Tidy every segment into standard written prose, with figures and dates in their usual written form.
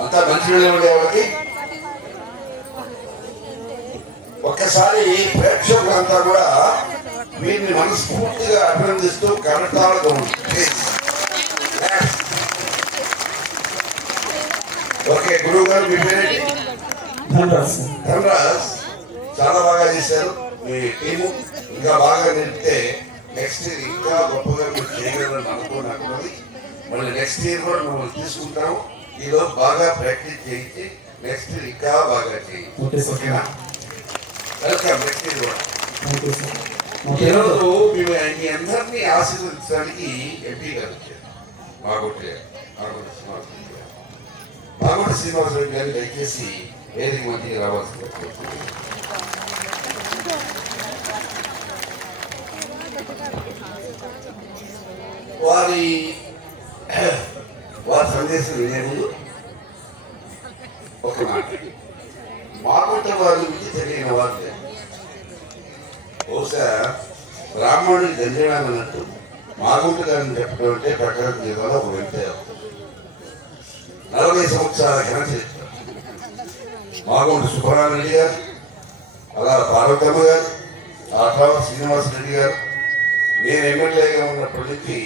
అంతా మంచిగా ఉండే వాళ్ళకి ఒక్కసారి ప్రేక్షకులంతా కూడా వీరిని మనస్ఫూర్తిగా అభినందిస్తూ కరతాళతో ఓకే. గురువు గారు మీ పేరేంటి? ధనరాజ్. చాలా బాగా చేశారు. మీ టీము ఇంకా బాగా నిలిపితే నెక్స్ట్ ఇయర్ ఇంకా గొప్పగా మీరు చేయగలరని అనుకున్నది. మళ్ళీ నెక్స్ట్ ఇయర్ కూడా మిమ్మల్ని తీసుకుంటాము. ఈరోజు బాగా ప్రాక్టీస్ చేయించి నెక్స్ట్ ఇయర్ ఇంకా బాగా చేయించి ఓకేనా? వెల్కమ్. నెక్స్ట్ ఇయర్ కూడా ఈరోజు మేము మీ అందరినీ ఆశీర్వదించడానికి ఎంపీ గారు వచ్చారు. మాగొట్టి శ్రీనివాసరావు గారిని దయచేసి వేదిక మధ్య రావాల్సి వారి సందేశం వినే ముందు ఒక మాట. మాగుంట వారి గురించి తెలియని వారు బహుశా బ్రాహ్మణుడికి దంజనాలు అన్నట్టు మాగుంట గారిని చెప్పడం అంటే ప్రకాశం జిల్లాలో ఒక వ్యక్తి 40 సంవత్సరాల ఘన చరిత్ర. మాగుంట సుబ్బరామరెడ్డి గారు, అలా పార్వతమ్మ గారు, ఆ తర్వాత శ్రీనివాసరెడ్డి గారు. నేను ఎమ్మెల్యేగా ఉన్నప్పటి నుంచి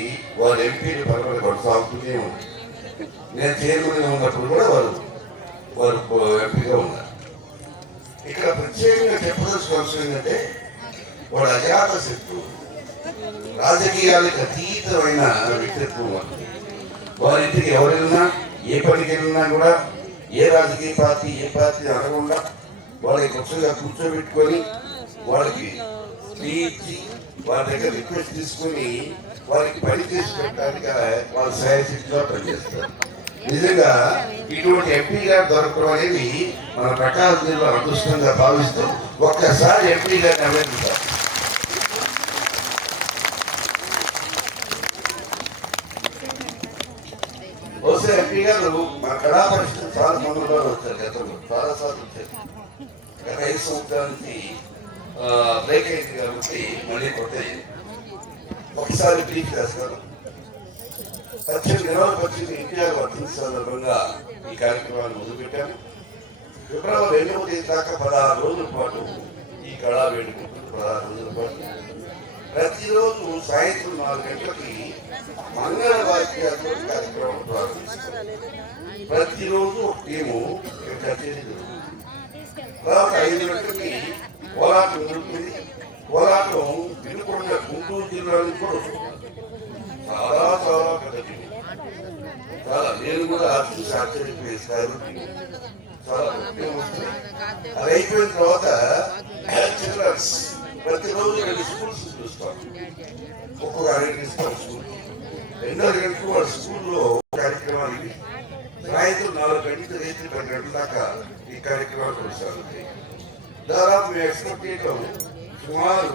వారు ఎంపీలు పరపడి కొనసాగుతూనే ఉంది. నేను చైర్మన్గా ఉన్నప్పుడు కూడా వారు ఎంపీగా ఉన్నారు. ఇక్కడ ప్రత్యేకంగా చెప్పదలసిన అంశం ఏంటంటే వాడు అజాత శత్రువు, రాజకీయాలకు అతీతమైన వ్యక్తిత్వం వారు. వారింటికి ఎవరైనా ఏ పనికి వెళ్ళినా కూడా ఏ రాజకీయ పార్టీ ఏ పార్టీ అనకుండా వాళ్ళకి కొత్తగా కూర్చోబెట్టుకొని వాళ్ళకి టీ ఇచ్చి వాళ్ళ దగ్గర రిక్వెస్ట్ తీసుకుని వాళ్ళకి పని చేసి పెట్టడానికి వాళ్ళు సహాయశక్తిగా పనిచేస్తారు. నిజంగా ఇటువంటి ఎంపీ గారు దొరకడం అనేది మన ప్రకాశం జిల్లా అదృష్టంగా భావిస్తూ ఒక్కసారి ఎంపీ గారిని అభినందిస్తారు. బహుశా ఎంపీ గారు మా కళా పరిషత్ చాలా సందర్భాలు వచ్చారు. గతంలో చాలా సార్లు వచ్చారు. గత 5 సంవత్సరాల నుంచి బ్రేక్ అయింది కాబట్టి మళ్ళీ కొత్త ఒకసారి బ్రీఫ్ చేస్తారు. 18 ఎన్టీఆర్ వర్ధంతి సందర్భంగా ఈ కార్యక్రమాన్ని మొదలుపెట్టాను. ఫిబ్రవరి 2వ తేదీ దాకా 16 రోజుల పాటు ఈ కళా వేడుక 16 రోజుల పాటు ప్రతిరోజు సాయంత్రం 4 గంటలకి మంగళ వాద్యాలతో కార్యక్రమం ప్రారంభిస్తారు. ప్రతిరోజు ఒక టీము కచేరీ జరుగుతుంది. తర్వాత 5 గంటలకి పోరాటం జరుగుతుంది. పోరాటం వినుకొండ గుంటూరు జిల్లా నుంచి కూడా వస్తుంది. చాలా చాలా పెద్ద టీము. చాలా నేను కూడా చూసి ఆశ్చర్యపోయేస్తారు. చాలా ముఖ్యం వస్తుంది. అది అయిపోయిన తర్వాత చిల్డ్రన్స్ ప్రతిరోజు 2 స్కూల్స్ చూస్తాం. ఒక్కొక్క 2 ఇస్తాం స్కూల్. 2వ గంటకు వాళ్ళ స్కూల్లో కార్యక్రమాలు సాయంత్రం 4 గంటల రేత్రి 10 గంటల దాకా ఈ కార్యక్రమాలు కొనసాగుతాయి. దాదాపు మేము ఎక్స్పెక్ట్ చేయడం సుమారు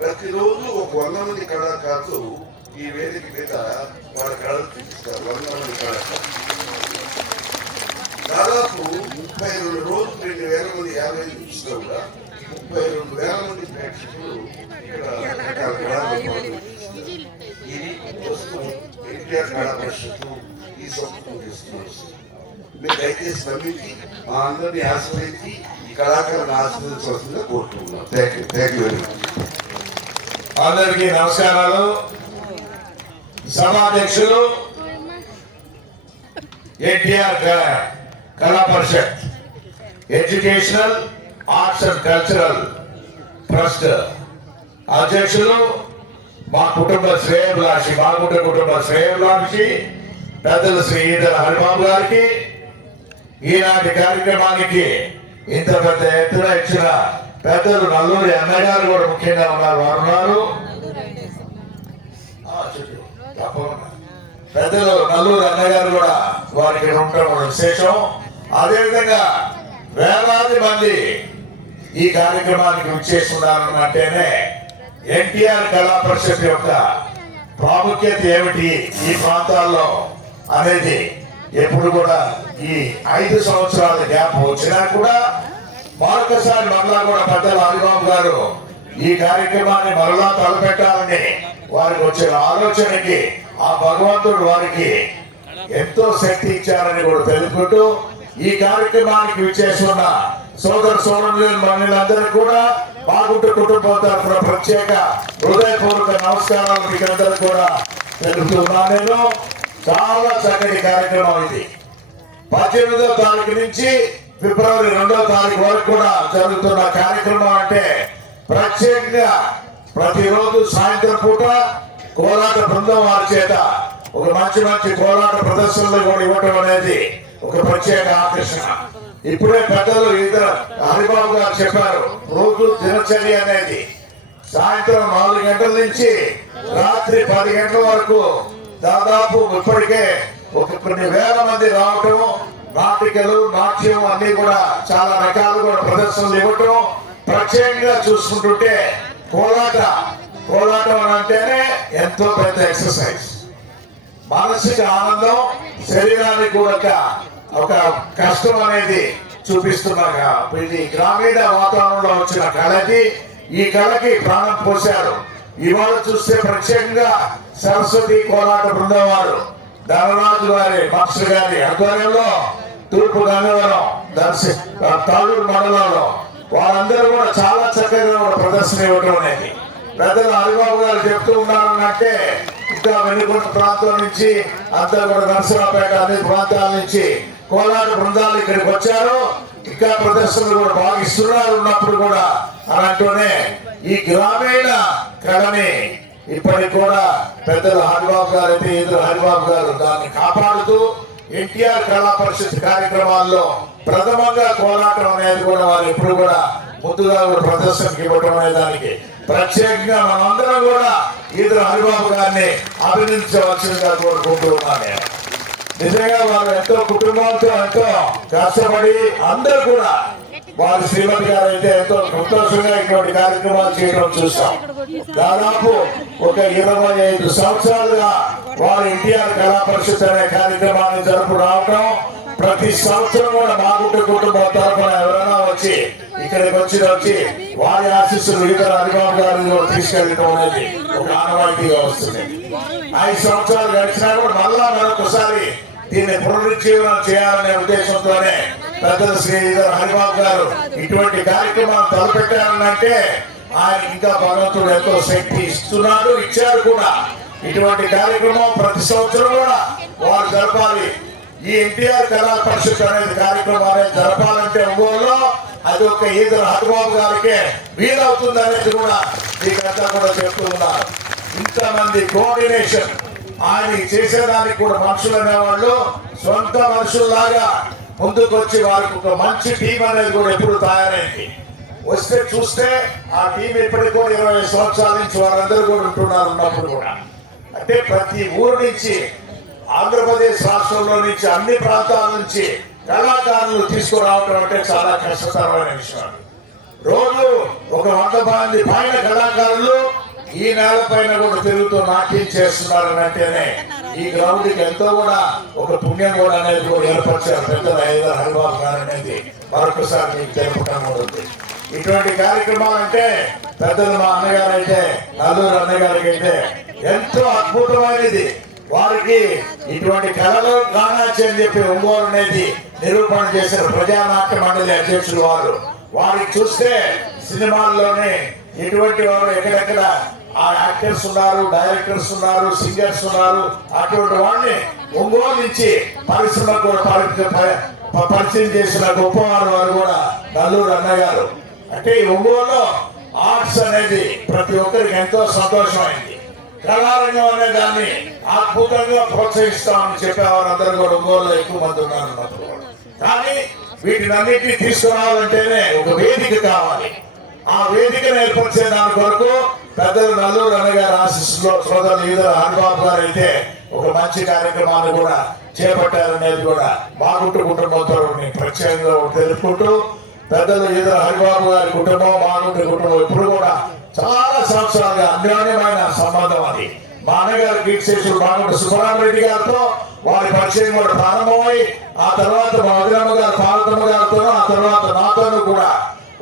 ప్రతిరోజు ఒక 100 మంది కళాకారులు ఈ వేదిక మీద వాళ్ళ కళలు చూపిస్తారు. 100 మంది కళాకారులు దాదాపు 32 రోజులు 2,000 మంది 50 చూపిస్తారు కూడా 32,000 మంది ప్రేక్షకులు ఇక్కడ రకరకాల ఇది వస్తువు ఎన్టీఆర్ కళా పరిషత్తు ఈ సంస్థను తీసుకుని మీరు దయచేసి నమ్మించి మా అందరినీ ఆశ్రయించి ఈ కళాకారులను ఆశీర్వదించవలసిందిగా కోరుకుంటున్నాం. Thank you very much. అందరికీ నమస్కారాలు. సభాధ్యక్షులు NTR Kala Parishat educational arts and cultural trust అధ్యక్షులు మా కుటుంబ శ్రేయభిలాషి పెద్దలు శ్రీ ఈదల హరిబాబు గారికి, ఈనాటి కార్యక్రమానికి ఇంత పెద్ద ఎత్తున ఇచ్చిన పెద్దలు నల్లూరి అన్నయ్య గారు కూడా ముఖ్యంగా ఉన్నారు. పెద్దలు నల్లూరి అన్నయ్య గారు కూడా వారికి ఉండడం విశేషం. అదేవిధంగా వేలాది మంది ఈ కార్యక్రమానికి విచ్చేస్తున్నారంటేనే ఎన్టీఆర్ కళా పరిషత్ యొక్క ప్రాముఖ్యత ఏమిటి ఈ ప్రాంతాల్లో అనేది ఎప్పుడు కూడా ఈ 5 సంవత్సరాల గ్యాప్ వచ్చినా కూడా మరొకసారి మరలా కూడా పెద్దల హరిబాబు గారు ఈ కార్యక్రమాన్ని మరలా తలపెట్టాలని వారికి వచ్చిన ఆలోచనకి ఆ భగవంతుడు వారికి ఎంతో శక్తి ఇచ్చారని కూడా తెలుపుకుంటూ ఈ కార్యక్రమానికి విచ్చేస్తున్న సోదరులు మహిళలందరికీ కూడా బాగుంటు కుటుంబం తరఫున ప్రత్యేక హృదయపూర్వక నమస్కారాలు మీకు అందరూ కూడా తెలుపుతున్నాను. నేను చాలా చక్కటి కార్యక్రమం ఇది. 18వ తారీఖు నుంచి ఫిబ్రవరి 2వ తారీఖు వరకు కూడా జరుగుతున్న కార్యక్రమం అంటే ప్రత్యేకంగా ప్రతిరోజు సాయంత్రం పూట కోలాట బృందం వారి చేత ఒక మంచి కోలాట ప్రదర్శనలు కూడా ఇవ్వటం అనేది ఒక ప్రత్యేక ఆకర్షణ. ఇప్పుడే పెద్దలు హరిబాబు గారు చెప్పారు, రోజు దినచర్య అనేది సాయంత్రం 4 గంటల నుంచి రాత్రి 10 గంటల వరకు దాదాపు ఇప్పటికే కొన్ని వేల మంది రావటం, నాటికలు నాట్యం అన్ని కూడా చాలా రకాలు కూడా ప్రదర్శనలు ఇవ్వటం. ప్రత్యేకంగా చూసుకుంటుంటే కోలాటం అని అంటేనే ఎంతో పెద్ద ఎక్సర్సైజ్. మానసిక ఆనందం, శరీరానికి కూడా ఒక కష్టం అనేది చూపిస్తున్నాగా. ఇది గ్రామీణ వాతావరణంలో వచ్చిన కళకి, ఈ కళకి ప్రాణం పోశారు. ఇవాళ చూస్తే ప్రత్యేకంగా సరస్వతి కోలాట బృందం వారు ధనరాజు గారి మాస్టర్ గారి ఆధ్వర్యంలో తూర్పు గంగవరం తాళూరు మండలంలో వాళ్ళందరూ కూడా చాలా చక్కగా ప్రదర్శన ఇవ్వడం అనేది పెద్దలు హరిబాబు గారు చెప్తూ ఉన్నారనంటే ఇంకా వెనుకొండ ప్రాంతం నుంచి అంతా కూడా నరసరావుపేట అనే ప్రాంతాల నుంచి కోలాట బృందాలు ఇక్కడికి వచ్చారు. ఇంకా ప్రదర్శనలు కూడా బాగా ఇస్తున్నారు. ఉన్నప్పుడు కూడా అని అంటూనే ఈ గ్రామీణ కళని ఇప్పటికి కూడా పెద్దలు హరిబాబు గారు అయితే హరిబాబు గారు దాన్ని కాపాడుతూ ఎన్టీఆర్ కళా పరిషత్ కార్యక్రమాల్లో ప్రథమంగా కోలాటం అనేది కూడా వారు ఎప్పుడు కూడా ముందుగా ప్రదర్శనకి ఇవ్వడం అనే దానికి ప్రత్యేకంగా మనందరం కూడా హరిబాబు గారిని అభినందించవలసిందిగా కోరుకుంటూ ఉన్నాను. నిజంగా వారు ఎంతో కుటుంబాలతో ఎంతో కష్టపడి అందరూ కూడా వారి శ్రీమతి గారు అయితే ఎంతో సంతోషంగా ఇటువంటి కార్యక్రమాలు చేయడం చూస్తాం. దాదాపు ఒక 25 సంవత్సరాలుగా వారు ఎన్టీఆర్ కళా పరిషత్ అనే కార్యక్రమాన్ని జరుపు రావటం, ప్రతి సంవత్సరం కూడా మాగుంట కుటుంబం తరఫున ఎవరైనా వచ్చి ఇక్కడికి వచ్చి వారి ఆశీస్సులు హరిబాబు గారు తీసుకెళ్ళటం అనేది ఒక ఆనవాయితీగా వస్తుంది. 5 సంవత్సరాలు గడిచినా కూడా మళ్ళా మరొకసారి దీన్ని పునరుజ్జీవనం చేయాలనే ఉద్దేశంతోనే పెద్దలు శ్రీ హరిబాబు గారు ఇటువంటి కార్యక్రమాలు తలపెట్టారంటే ఆయన ఇంకా భగవంతుడు ఎంతో శక్తి ఇచ్చారు కూడా. ఇటువంటి కార్యక్రమం ప్రతి సంవత్సరం కూడా వారు జరపాలి. ఈ ఎన్టీఆర్ కళా పరిషత్ అనేది కార్యక్రమాన్ని జరపాలంటే ఒంగోలులో అది ఒక హరిబాబు గారికే వీలవుతుంది అనేది కూడా మీకంతా కూడా చెప్తూ ఉన్నారు. ఇంతమంది కోఆర్డినేషన్ ఆయన చేసేదానికి కూడా మనుషులు అనేవాళ్ళు సొంత మనుషుల్లాగా ముందుకు వచ్చి వారికి ఒక మంచి టీం అనేది కూడా ఎప్పుడు తయారైంది. వస్తే చూస్తే ఆ టీం ఇప్పటికి కూడా 20 సంవత్సరాల నుంచి వారందరూ కూడా ఉంటున్నారు. ఉన్నప్పుడు కూడా అంటే ప్రతి ఊరు నుంచి ఆంధ్రప్రదేశ్ రాష్ట్రంలో నుంచి అన్ని ప్రాంతాల నుంచి కళాకారులు తీసుకురావడం అంటే చాలా కష్టతరమైన విషయం. రోజు ఒక 100 మంది పైన కళాకారులు ఈ నేల పైన కూడా తిరుగుతూ నాట్యం చేస్తున్నారని అంటేనే ఈ గ్రౌండ్ కి ఎంతో కూడా ఒక పుణ్యం కూడా అనేది కూడా ఏర్పరిచారు పెద్దలు హరిబాబు గారు అనేది మరొకసారి మీకు తెలుపటం ఉంది. ఇటువంటి కార్యక్రమాలు అంటే పెద్దలు మా అన్నగారు అయితే నల్లూరు అన్నగారికి అయితే ఎంతో అద్భుతమైనది. వారికి ఇటువంటి కళలు కానాచి అని చెప్పి ఒంగోలు అనేది నిరూపణ చేసిన ప్రజానాట్య మండలి అధ్యక్షులు వారు. వారికి చూస్తే సినిమాల్లోనే ఎటువంటి వారు ఎక్కడెక్కడ ఆ యాక్టర్స్ ఉన్నారు, డైరెక్టర్స్ ఉన్నారు, సింగర్స్ ఉన్నారు. అటువంటి వాడిని ఒంగోలు నుంచి పరిశ్రమకు పరిచయం చేసిన గొప్పవారు వారు కూడా నల్లూరు అన్నగారు. అంటే ఈ ఒంగోలులో ఆర్ట్స్ అనేది ప్రతి ఒక్కరికి ఎంతో సంతోషమైంది. కళారంగం అనే దాన్ని అద్భుతంగా ప్రోత్సహిస్తామని చెప్పేవారు అందరూ కూడా ఒంగోలులో ఎక్కువ మంది ఉన్నారు. కానీ వీటినన్నింటినీ తీసుకురావాలంటేనే ఒక వేదిక కావాలి. ఆ వేదికను ఏర్పరిచే దాని కొరకు పెద్దలు నల్లూరు అన్నగారు ఆశీస్సులో సోదరులు ఈదర హరిబాబు గారు అయితే ఒక మంచి కార్యక్రమాన్ని కూడా చేపట్టారనేది కూడా బాగుంటు కుటుంబంతో ప్రత్యేకంగా తెలుపుకుంటూ, పెద్దలు ఈదర హరిబాబు గారి కుటుంబం బాగుంటు కుటుంబం ఇప్పుడు కూడా చాలా సంవత్సరాలుగా అన్యోన్యమైన సంబంధం అది. మా అన్నగారు కీర్తిశేషులు బాగుంటు సుబ్బరామరెడ్డి గారితో వారి పరిచయం కూడా ప్రారంభమై ఆ తర్వాత మా వదిలమ్మ గారు పార్వతమ్మ గారితోనూ ఆ తర్వాత నాతోనూ కూడా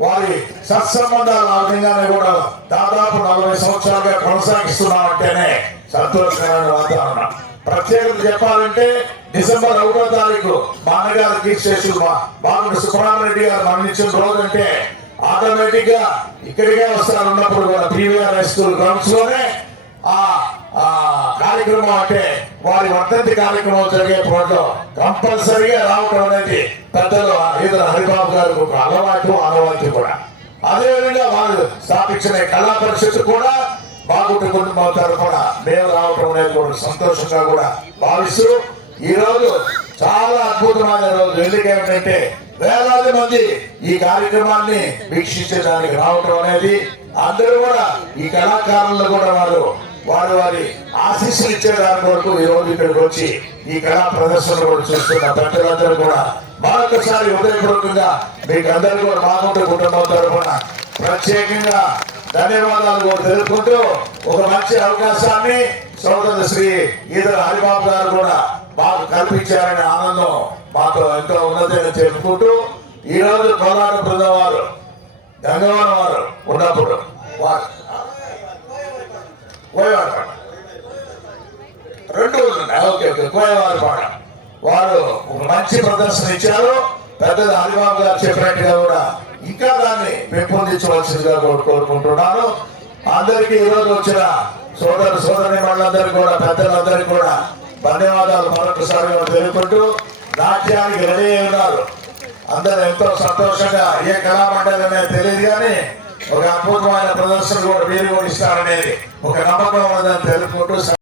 వారి సత్సంబంధాలు ఆ విధంగానే కూడా దాదాపు 40 సంవత్సరాలుగా కొనసాగిస్తున్నామంటేనే సంతోషకరమైన వాతావరణం. ప్రత్యేకత చెప్పాలంటే డిసెంబర్ 1వ తారీఖు మా అన్నగారు కీర్తిశేషులు బాగుంటు సుబ్బరామరెడ్డి గారు మరణించిన రోజు అంటే ఆటోమేటిక్ గా ఇక్కడికే వస్తారు. ఉన్నప్పుడు కూడా పీవీఆర్ హై స్కూల్ గ్రౌండ్స్ లోనే ఆ కార్యక్రమం అంటే వారి వర్ధంతి కార్యక్రమం జరిగే పోవడం కంపల్సరీగా రావడం అనేది పెద్దలు ఈదర హరిబాబు గారు ఒక అలవాటు కూడా. అదేవిధంగా వారు స్థాపించిన కళా పరిషత్తు కూడా బాగుంటు కుటుంబం తరఫున మేము రావడం అనేది కూడా సంతోషంగా కూడా భావిస్తూ ఈ రోజు చాలా అద్భుతమైన రోజు. ఎందుకంటే వేలాది మంది ఈ కార్యక్రమాన్ని వీక్షించడానికి రావడం అనేది, అందరూ కూడా ఈ కళాకారులు కూడా వారి ఆశీస్సులు ఇచ్చే దాని వరకు ఈ రోజు ఇక్కడికి వచ్చి ఈ కళా ప్రదర్శన కూడా చూస్తున్న పెద్దలందరూ కూడా మరొకసారి హృదయపూర్వకంగా మీకు అందరూ కూడా బాగుంటు కుటుంబం తరఫున ప్రత్యేకంగా ధన్యవాదాలు కూడా తెలుపుకుంటూ ఒక మంచి అవకాశాన్ని సోదరుడు శ్రీ ఈదర హరిబాబు గారు కూడా మాకు కల్పించారనే ఆనందం మాతో ఎంతో ఉన్నదని చెప్పుకుంటూ ఈ రోజు కోలాట బృందం వారు గంగవరం వారు ఉన్నప్పుడు వారు కోయవారిపాడ 2 రోజులు ఉన్నాయి. ఓకే కోయవారిపాడ వారు ఒక మంచి ప్రదర్శన ఇచ్చారు. పెద్దలు హరిబాబు గారు చెప్పినట్టుగా కూడా ఇంకా దాన్ని పెంపొందించవలసిందిగా కోరుకుంటున్నాను. అందరికీ ఈ రోజు వచ్చిన సోదరి వాళ్ళందరికీ కూడా పెద్దలందరికీ కూడా ధన్యవాదాలు మరొకసారి తెలుపుకుంటూ నాట్యానికి రెడీ అయి ఉన్నారు. అందరూ ఎంతో సంతోషంగా ఏ కళామండలి అనేది తెలియదు కానీ ఒక అద్భుతమైన ప్రదర్శన కూడా వీరు కూడా ఇస్తారనేది ఒక నమ్మకం ఉందని తెలుపుకుంటూ